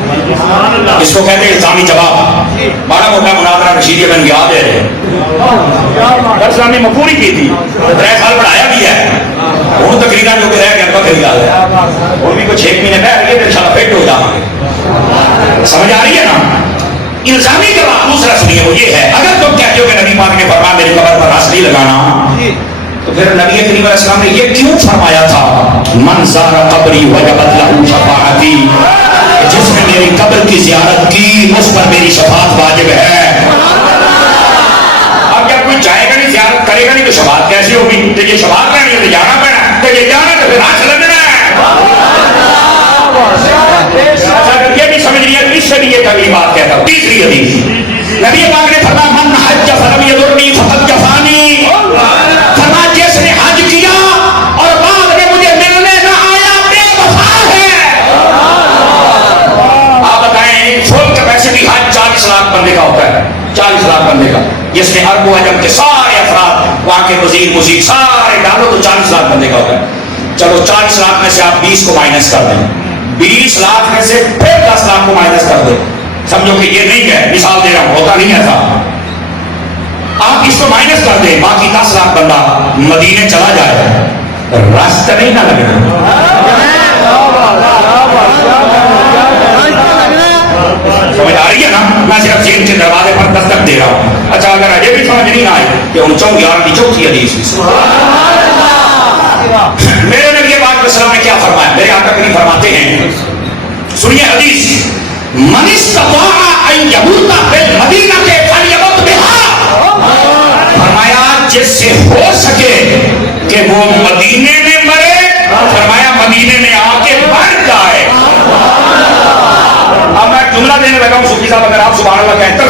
اس کو کہتے ہیں الزامی جواب. بڑا موٹا مناظرہ رشید بن یاد ہے, درس نے مقبولی کی تھی, 3 سال پڑھایا بھی ہے. وہ تقریباً جو کہ رہ گیا بکری گال ہے, اور بھی کچھ 1 مہینے بیٹھ گئے تو انشاءاللہ فٹ ہو جائیں گے. سمجھ آ رہی ہے نا؟ الزامی جواب دوسرا سنیے, وہ یہ ہے اگر تم کہتے ہو کہ نبی پاک نے فرمایا میری قبر پر راس نہیں لگانا, تو پھر نبی کریم علیہ السلام نے یہ کیوں فرمایا تھا من زار قبری وجبت لہ شفاعتی, جس نے میری قبر کی زیارت کی اس پر میری شفاعت واجب ہے. اب جب کوئی جائے گا نہیں, زیارت کرے گا نہیں تو شفاعت کیسی ہوگی؟ تو یہ شفاعت کرنی ہے تو جانا پڑنا, تو یہ جانا تو پھر راس لگنا ہے. اگر یہ بھی سمجھ لیا تو اس سے بھی یہ اگلی بات کہتا ہوں. تیسری حدیث, نبی پاک نے فرمایا من حج فلم یضرنی فقد جفانی. فرمایا جس نے حج کیا اور بعد میں مجھے ملنے نہ آیا بے وفا ہے. آپ بتائیں فل کیپیسٹی حج 40 لاکھ بندے کا ہوتا ہے, 40 لاکھ بندے کا, جس نے عرب و عجم کے سارے افراد وہاں کے وزیر مزید سارے ڈالو تو 40 لاکھ بندے کا ہوتا ہے. چلو 40 لاکھ میں سے آپ 20 کو مائنس کر دیں, 20 لاکھ میں سے پھر 10 لاکھ کو مائنس کر دیں. سمجھو کہ یہ نہیں ہے, مثال دے رہا ہوں, ہوتا نہیں ایسا. آپ اس کو مائنس کر دیں, باقی 10 لاکھ بندہ مدینے چلا جائے, راستہ نہیں نہ لگنا. سمجھ آ رہی ہے نا؟ میں صرف ذہن کے دروازے پر دستک دے رہا ہوں. اچھا اگر اجے بھی سمجھ نہیں آئے کہ ان 11 کی چوتھی حدیث میرے نبی پاک علیہ السلام نے کیا فرمایا, میرے آقا کریم فرماتے ہیں, سنیے حدیث, من استطاع ان یموت بالمدینہ فلیمت بہا. فرمایا جس سے ہو سکے کہ وہ مدینے میں مرے, فرمایا مدینے میں آ کے مر جائے. اب میں جملہ دینے لگا ہوں, صوفی صاحب اگر آپ سبحان اللہ کہتے ہیں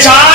4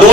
2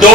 2